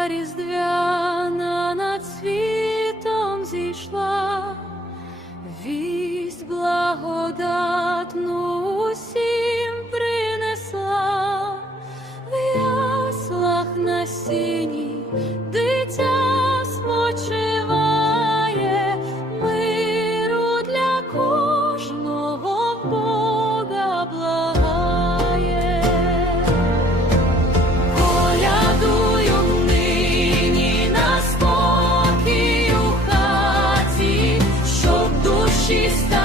Зірка різдвяна над світом зійшла, вість she stopped.